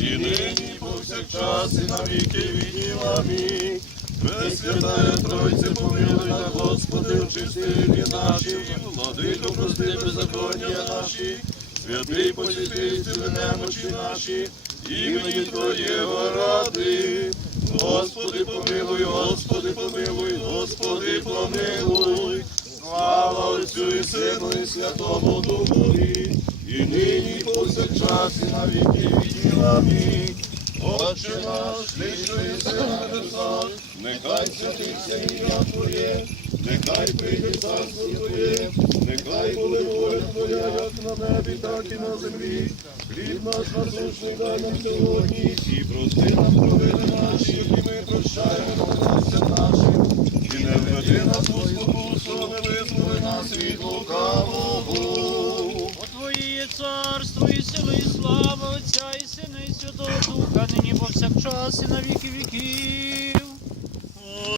і нині повсякчас і на віки віків. Амінь. Пресвятая Тройця, помилуй нас, Господи, очисти гріхи наші, владико, прости беззаконня наші, святий зціли немочі наші, імені Твоєго ради. Господи, помилуй, Господи, помилуй, Господи, помилуй. Отцю і Сину і Святому Духові, і нині і повсякчас і на віки віків. Амінь. Отче наш, ти що єси на нехай святиться ім'я Твоє, нехай прийде царство Твоє, нехай буде воля Твоя, як на небі, так і на землі. Хліб наш насущний дай нам сьогодні, і прости нам провини наші, і ми прощаємо нашим. І не введи нас о лукавого. Бо Твоє царство, і сили, і слава Отця, і Сина, і Святого Духа, нині повсякчас, і на віки віків.